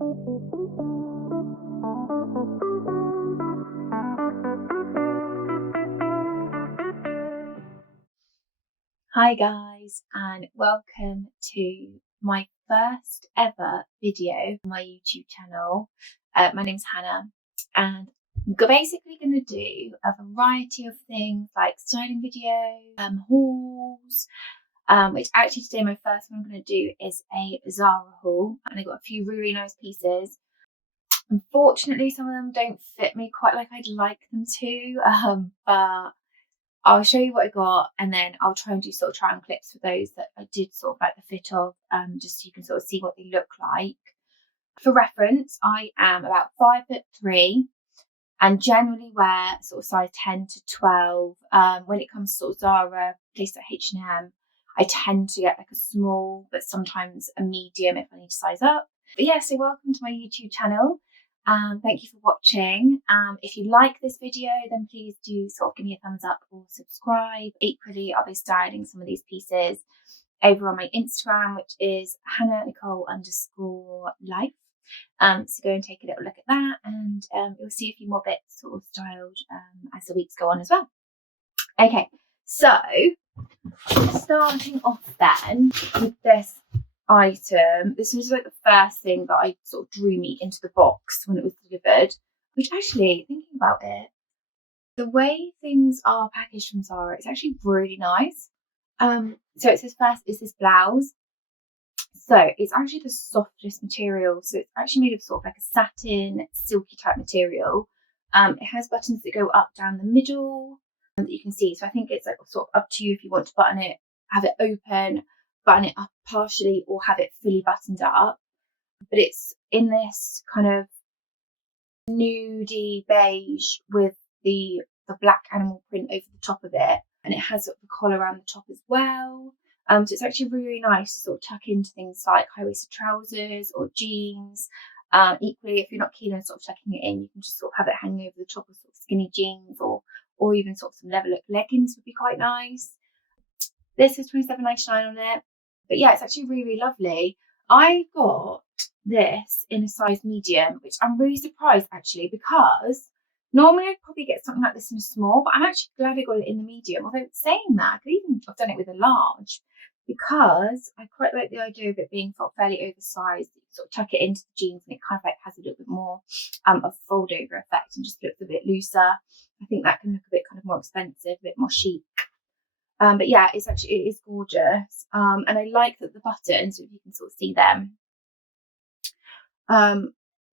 Hi guys, and welcome to my first ever video on my YouTube channel. My name's Hannah, and I'm basically going to do a variety of things like styling videos, hauls, which actually today my first one I'm going to do is a Zara haul, and I got a few really nice pieces. Unfortunately, some of them don't fit me quite like I'd like them to, but I'll show you what I got, and then I'll try and do sort of try on clips for those that I did sort of like the fit of, just so you can sort of see what they look like. For reference, I am about 5'3" and generally wear sort of size 10 to 12. When it comes to sort of Zara, places like H&M, I tend to get like a small, but sometimes a medium if I need to size up. But yeah, so welcome to my YouTube channel. Thank you for watching. If you like this video, then please do sort of give me a thumbs up or subscribe. Equally, I'll be styling some of these pieces over on my Instagram, which is HannahNicole_life. So go and take a little look at that, and you'll see a few more bits sort of styled as the weeks go on as well. Okay, so starting off then with this item. This was like the first thing that I sort of drew me into the box when it was delivered, which actually, thinking about it, the way things are packaged from Zara, it's actually really nice. So it says first is this blouse. So it's actually the softest material. So it's actually made of sort of like a satin, silky type material. It has buttons that go up down the middle that you can see. So I think it's like sort of up to you if you want to button it, have it open, button it up partially, or have it fully buttoned up. But it's in this kind of nudie beige with the black animal print over the top of it, and it has sort of the collar around the top as well. So it's actually really nice to sort of tuck into things like high-waisted trousers or jeans. Equally, if you're not keen on sort of tucking it in, you can just sort of have it hanging over the top of sort of skinny jeans, or even sort of some leather look leggings would be quite nice. This is $27.99 on it. But yeah, it's actually really, really lovely. I got this in a size medium, which I'm really surprised actually, because normally I'd probably get something like this in a small, but I'm actually glad I got it in the medium. Although saying that, I could even have done it with a large, because I quite like the idea of it being sort of fairly oversized. You sort of tuck it into the jeans and it kind of like has a little bit more of fold over effect and just looks a bit looser. I think that can look a bit kind of more expensive, a bit more chic. But yeah, it is gorgeous. And I like that the buttons, if you can sort of see them,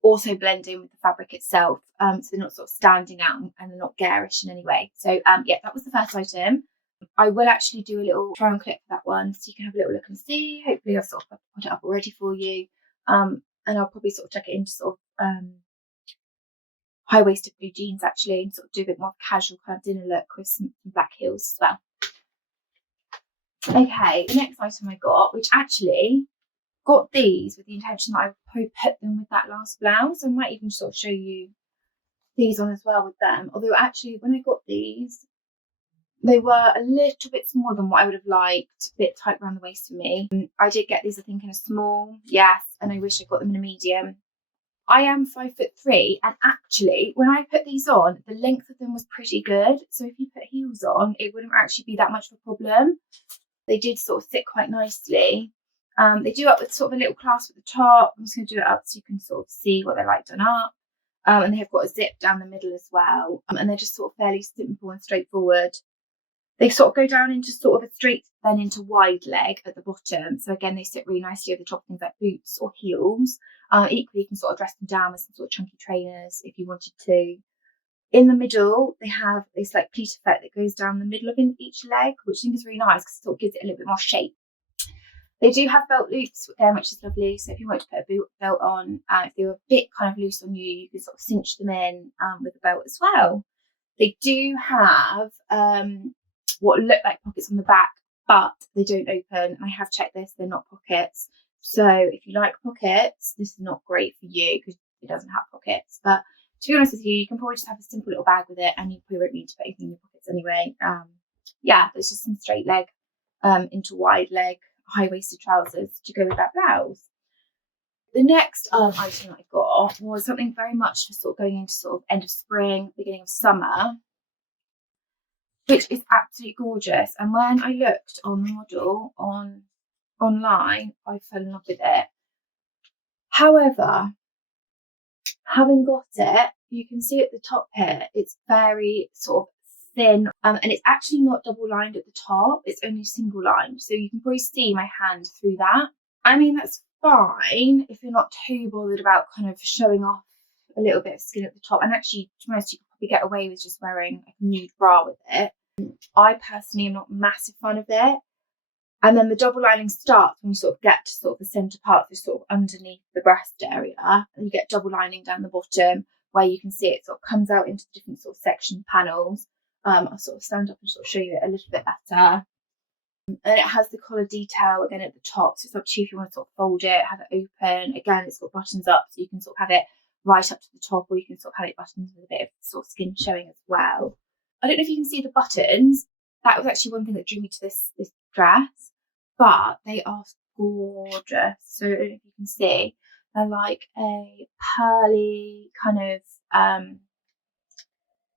also blend in with the fabric itself. So they're not sort of standing out and they're not garish in any way. So yeah, that was the first item. I will actually do a little try on clip for that one, so you can have a little look and see. Hopefully I've sort of put it up already for you. And I'll probably sort of chuck it into sort of high-waisted blue jeans actually, and sort of do a bit more of a casual kind of dinner look with some black heels as well. Okay, the next item I got, which actually got these with the intention that I would probably put them with that last blouse. I might even sort of show you these on as well with them. Although actually when I got these, they were a little bit smaller than what I would have liked, a bit tight around the waist for me. I did get these, I think, in a small, yes, and I wish I got them in a medium. I am 5'3", and actually when I put these on, the length of them was pretty good. So if you put heels on, it wouldn't actually be that much of a problem. They did sort of sit quite nicely. They do up with sort of a little clasp at the top. I'm just going to do it up so you can sort of see what they're like done up. And they have got a zip down the middle as well. And they're just sort of fairly simple and straightforward. They sort of go down into sort of a straight, then into wide leg at the bottom. So again, they sit really nicely over the top of things like boots or heels. Equally, you can sort of dress them down with some sort of chunky trainers if you wanted to. In the middle, they have this like pleat effect that goes down the middle of each leg, which I think is really nice because it sort of gives it a little bit more shape. They do have belt loops again, which is lovely. So if you want to put a belt on, if they were a bit kind of loose on you, you can sort of cinch them in with the belt as well. They do have what look like pockets on the back, but they don't open. And I have checked this, they're not pockets. So if you like pockets, this is not great for you because it doesn't have pockets. But to be honest with you, you can probably just have a simple little bag with it and you probably won't need to put anything in your pockets anyway. Yeah, there's just some straight leg into wide leg, high-waisted trousers to go with that blouse. The next item that I got was something very much for sort of going into sort of end of spring, beginning of summer, which is absolutely gorgeous. And when I looked on the model online, I fell in love with it. However, having got it, you can see at the top here, it's very sort of thin, and it's actually not double lined at the top, it's only single lined. So you can probably see my hand through that. I mean, that's fine if you're not too bothered about kind of showing off a little bit of skin at the top. And actually, to be honest, you could probably get away with just wearing like a nude bra with it. I personally am not a massive fan of it. And then the double lining starts when you sort of get to sort of the centre part, so sort of underneath the breast area, and you get double lining down the bottom where you can see it sort of comes out into different sort of section panels. I'll sort of stand up and sort of show you it a little bit better. And it has the collar detail again at the top, so it's up to you if you want to sort of fold it, have it open. Again, it's got buttons up, so you can sort of have it right up to the top, or you can sort of have it buttons with a bit of sort of skin showing as well. I don't know if you can see the buttons. That was actually one thing that drew me to this dress, but they are gorgeous. So I don't know if you can see, they're like a pearly kind of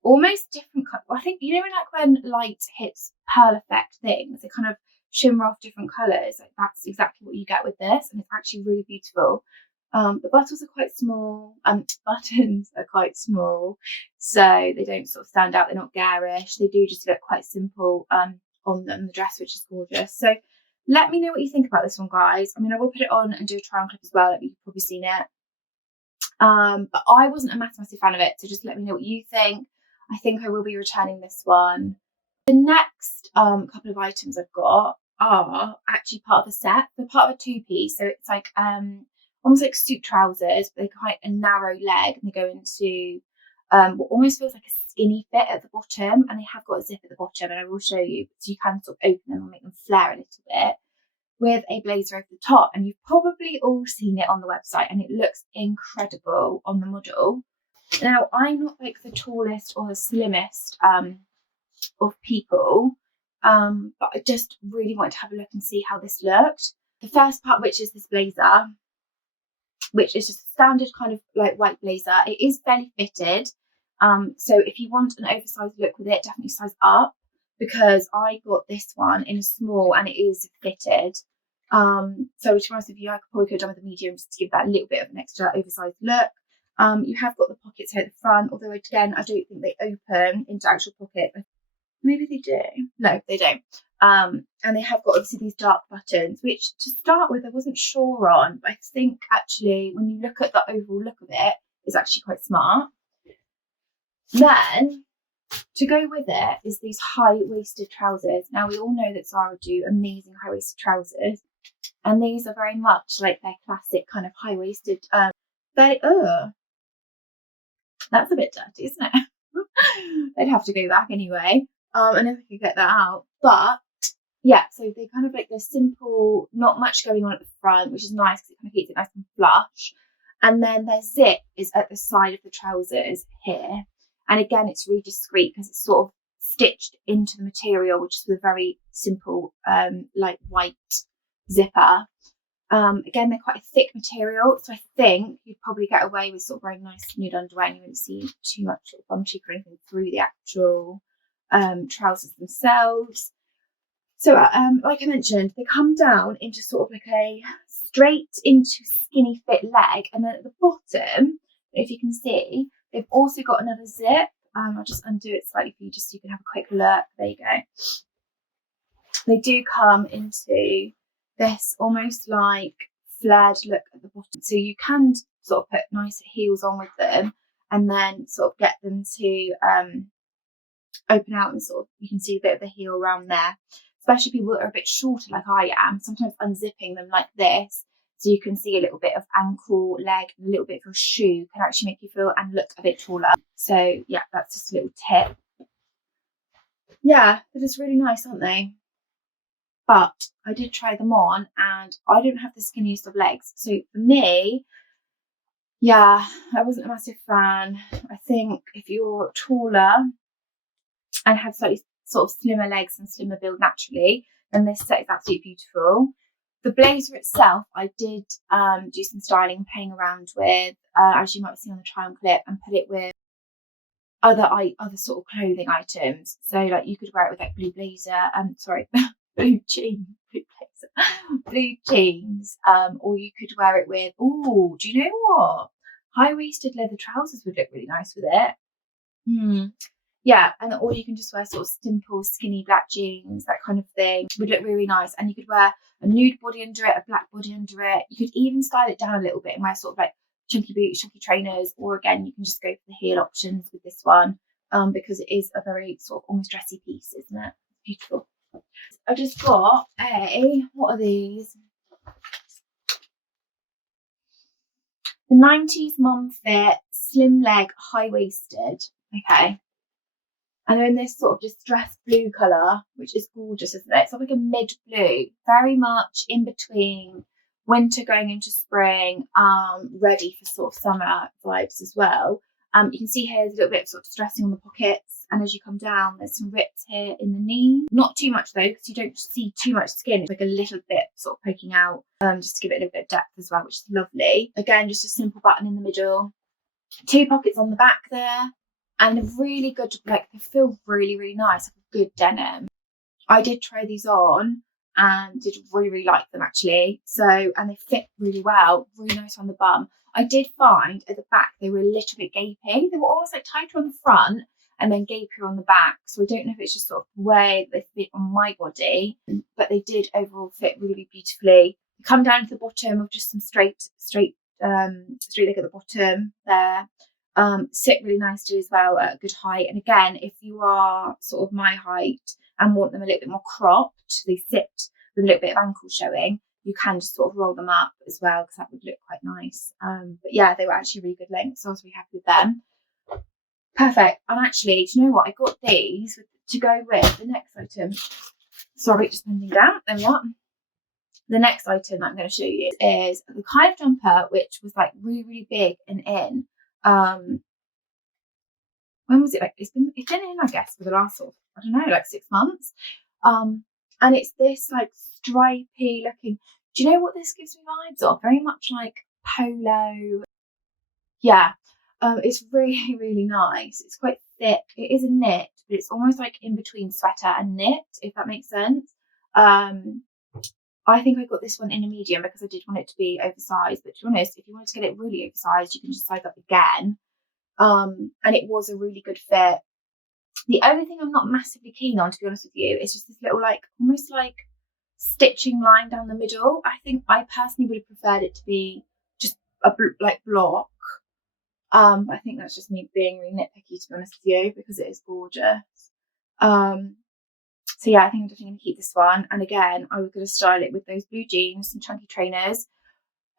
almost different. I think, you know, when light hits pearl effect things, they kind of shimmer off different colours. Like that's exactly what you get with this, and it's actually really beautiful. The buttons are quite small. Buttons are quite small, so they don't sort of stand out. They're not garish. They do just look quite simple on them. The dress, which is gorgeous. So let me know what you think about this one, guys. I mean, I will put it on and do a try on clip as well. Like, you've probably seen it. But I wasn't a massive fan of it, so just let me know what you think. I think I will be returning this one. The next couple of items I've got are actually part of a set. They're part of a two-piece, so it's like almost like suit trousers, but they're quite a narrow leg, and they go into what almost feels like a skinny fit at the bottom, and they have got a zip at the bottom, and I will show you, so you can sort of open them and make them flare a little bit, with a blazer over the top. And you've probably all seen it on the website, and it looks incredible on the model. Now, I'm not like the tallest or the slimmest of people, but I just really wanted to have a look and see how this looked. The first part, which is this blazer, which is just a standard kind of like white blazer. It is belly fitted, so if you want an oversized look with it, definitely size up, because I got this one in a small and it is fitted. So to be honest with you, I probably could have done with a medium just to give that a little bit of an extra oversized look. You have got the pockets here at the front, although again, I don't think they open into actual pockets. Maybe they do. No, they don't. And they have got obviously these dark buttons, which to start with I wasn't sure on, but I think actually when you look at the overall look of it, it's actually quite smart. Then to go with it is these high-waisted trousers. Now, we all know that Zara do amazing high-waisted trousers, and these are very much like their classic kind of high-waisted. That's a bit dirty, isn't it? I'd have to go back anyway, and if I could get that out. But yeah, so they kind of like, they're simple, not much going on at the front, which is nice because it kind of keeps it nice and flush. And then their zip is at the side of the trousers here. And again, it's really discreet because it's sort of stitched into the material, which is with a very simple, like white zipper. Again, they're quite a thick material, so I think you'd probably get away with sort of wearing nice nude underwear, and you wouldn't see too much sort of bum cheek or anything through the actual trousers themselves. So, like I mentioned, they come down into sort of like a straight into skinny fit leg, and then at the bottom, if you can see, they've also got another zip. I'll just undo it slightly for you, just so you can have a quick look. There you go. They do come into this almost like flared look at the bottom, so you can sort of put nicer heels on with them, and then sort of get them to open out, and sort of you can see a bit of the heel around there. Especially people that are a bit shorter like I am, sometimes unzipping them like this, so you can see a little bit of ankle, leg, and a little bit of a shoe can actually make you feel and look a bit taller. So yeah, that's just a little tip. Yeah, they're just really nice, aren't they? But I did try them on, and I don't have the skinniest of legs. So for me, yeah, I wasn't a massive fan. I think if you're taller and have slightly sort of slimmer legs and slimmer build naturally, then this set is absolutely beautiful. The blazer itself, I did do some styling, playing around with, as you might see on the try on clip, and put it with other sort of clothing items. So like you could wear it with like blue blazer, blue jeans, blue jeans, or you could wear it with, oh, do you know what? High-waisted leather trousers would look really nice with it. Yeah, and or you can just wear sort of simple skinny black jeans, that kind of thing would look really nice. And you could wear a nude body under it, a black body under it. You could even style it down a little bit and wear sort of like chunky boots, chunky trainers, or again you can just go for the heel options with this one, because it is a very sort of almost dressy piece, isn't it? It's beautiful. I just got what are these? The 90s mum fit slim leg high-waisted. Okay. And they're in this sort of distressed blue colour, which is gorgeous, isn't it? It's sort of like a mid blue, very much in between winter going into spring, ready for sort of summer vibes as well. You can see here there's a little bit of sort of distressing on the pockets, and as you come down, there's some rips here in the knee. Not too much though, because you don't see too much skin. It's like a little bit sort of poking out, just to give it a little bit of depth as well, which is lovely. Again, just a simple button in the middle, 2 pockets on the back there. And a really good, like they feel really, really nice, like a good denim. I did try these on and did really like them actually. So, and they fit really well, really nice on the bum. I did find at the back they were a little bit gaping. They were almost like tighter on the front and then gapier on the back. So I don't know if it's just sort of the way they fit on my body, but they did overall fit really beautifully. You come down to the bottom of just some straight leg at the bottom there. Sit really nicely as well at a good height. And again, if you are sort of my height and want them a little bit more cropped, they sit with a little bit of ankle showing, you can just sort of roll them up as well, because that would look quite nice. But yeah, they were actually really good length, so I was really happy with them. Perfect. And actually, do you know what? I got these to go with the next item. Sorry, just bending down. There we are. The next item that I'm going to show you is the kind of jumper which was like really, really big and in. When was it? Like it's been in, I guess, for the last sort of, I don't know, like 6 months. And it's this like stripy looking. Do you know what this gives me vibes of? Very much like polo. Yeah. It's really, really nice. It's quite thick. It is a knit, but it's almost like in between sweater and knit, if that makes sense. I think I got this one in a medium because I did want it to be oversized. But to be honest, if you wanted to get it really oversized, you can just size up again. And it was a really good fit. The only thing I'm not massively keen on, to be honest with you, is just this little like almost like stitching line down the middle. I think I personally would have preferred it to be just a like block. I think that's just me being really nitpicky, to be honest with you, because it is gorgeous. So yeah, I think I'm definitely going to keep this one. And again, I was going to style it with those blue jeans, some chunky trainers,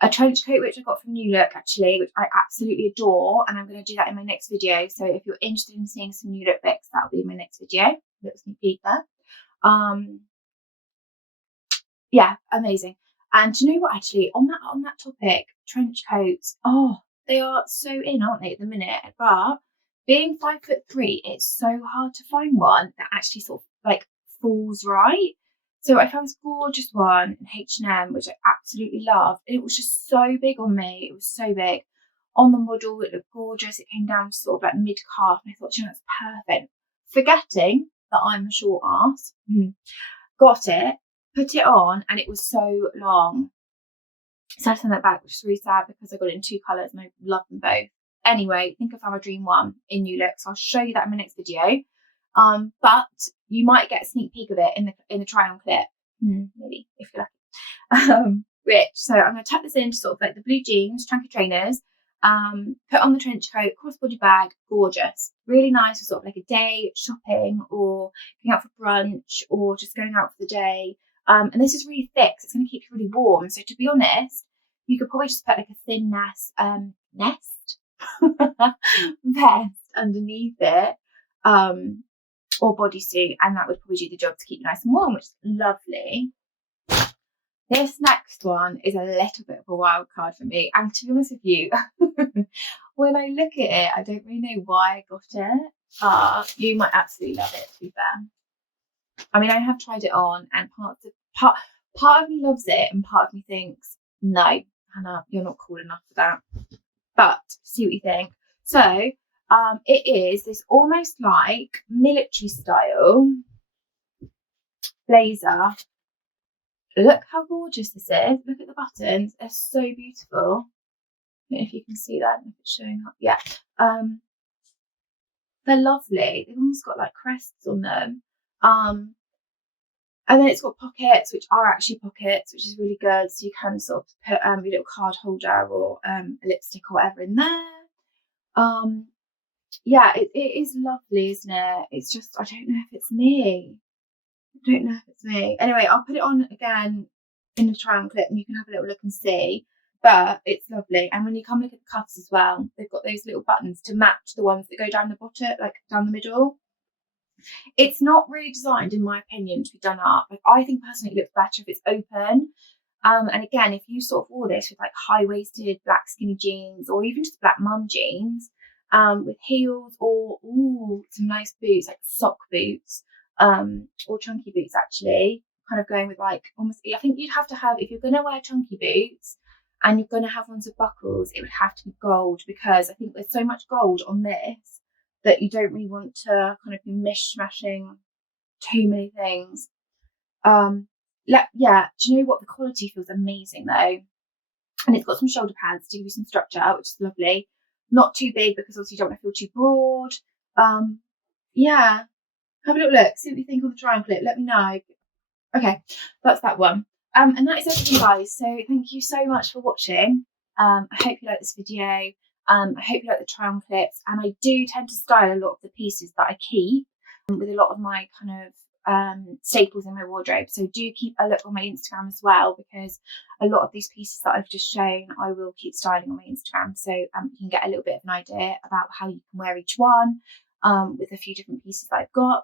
a trench coat which I got from Newlook actually, which I absolutely adore, and I'm going to do that in my next video. So if you're interested in seeing some Newlook bits, that'll be in my next video. Little sneak peek there. Yeah, amazing. And do you know what? Actually, on that topic, trench coats. Oh, they are so in, aren't they, at the minute? But being 5'3", it's so hard to find one that actually sort of like falls right. So I found this gorgeous one in H&M, which I absolutely loved. And it was just so big on me. It was so big. On the model, it looked gorgeous. It came down to sort of like mid-calf. And I thought, you know, it's perfect. Forgetting that I'm a short ass. Got it, put it on, and it was so long. So I sent that back, which is really sad because I got it in 2 colours and I love them both. Anyway, I think I found my dream one in Newlook. So I'll show you that in my next video. But you might get a sneak peek of it in the try on clip, maybe if you're lucky. So I'm going to tuck this into sort of like the blue jeans, chunky trainers, put on the trench coat, crossbody bag, gorgeous, really nice for sort of like a day shopping or going out for brunch or just going out for the day. And this is really thick, so it's going to keep you really warm. So to be honest, you could probably just put like a thin vest underneath it. Or bodysuit, and that would probably do the job to keep you nice and warm, which is lovely. This next one is a little bit of a wild card for me, and to be honest with you, when I look at it, I don't really know why I got it, but you might absolutely love it, to be fair. I mean, I have tried it on, and Part of me loves it and part of me thinks, no, Hannah, you're not cool enough for that. But see what you think. So it is this almost like military style blazer. Look how gorgeous this is. Look at the buttons. They're so beautiful. I don't know if you can see that, if it's showing up. Yeah. They're lovely. They've almost got like crests on them. And then it's got pockets, which are actually pockets, which is really good. So you can sort of put your little card holder or a lipstick or whatever in there. Yeah, it is lovely, isn't it? It's just, I don't know if it's me. I don't know if it's me. Anyway, I'll put it on again in the try on clip and you can have a little look and see. But it's lovely. And when you come look at the cuffs as well, they've got those little buttons to match the ones that go down the bottom, like down the middle. It's not really designed, in my opinion, to be done up. Like, I think personally it looks better if it's open. And again, if you sort of wore this with like high-waisted black skinny jeans or even just black mum jeans, with heels or some nice boots, like sock boots, or chunky boots actually, kind of going with like almost, I think you'd have to have, if you're going to wear chunky boots and you're going to have ones with buckles, it would have to be gold, because I think there's so much gold on this that you don't really want to kind of be mishmashing too many things. Yeah, do you know what? The quality feels amazing though. And it's got some shoulder pads to give you some structure, which is lovely. Not too big because obviously you don't want to feel too broad. Yeah, have a little look, see what you think of the triangle clip, let me know. Okay, that's that one. And that is everything, guys. So thank you so much for watching. I hope you like this video. I hope you like the try-on clips. And I do tend to style a lot of the pieces that I keep with a lot of my kind of staples in my wardrobe. So do keep a look on my Instagram as well, because a lot of these pieces that I've just shown, I will keep styling on my Instagram. So you can get a little bit of an idea about how you can wear each one with a few different pieces that I've got.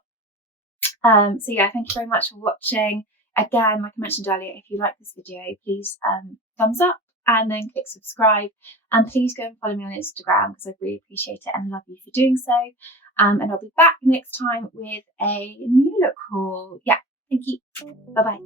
So yeah, thank you very much for watching. Again, like I mentioned earlier, if you like this video, please thumbs up and then click subscribe, and please go and follow me on Instagram because I really appreciate it and love you for doing so. And I'll be back next time with a new look haul. Yeah, thank you. Bye bye.